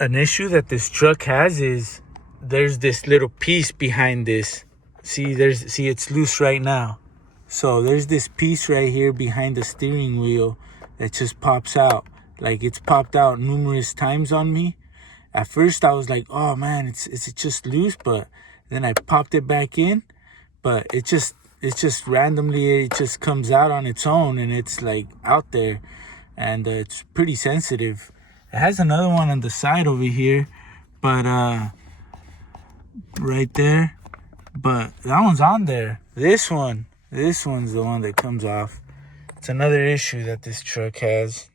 An issue that this truck has is there's this little piece behind this. See, it's loose right now. So there's this piece right here behind the steering wheel that just pops out. Like, it's popped out numerous times on me. At first I was like, oh man, it's just loose, but then I popped it back in, but it's just randomly, it just comes out on its own, and it's like out there, and it's pretty sensitive. It has another one on the side over here, but right there, but that one's on there. This one's the one that comes off. It's another issue that this truck has.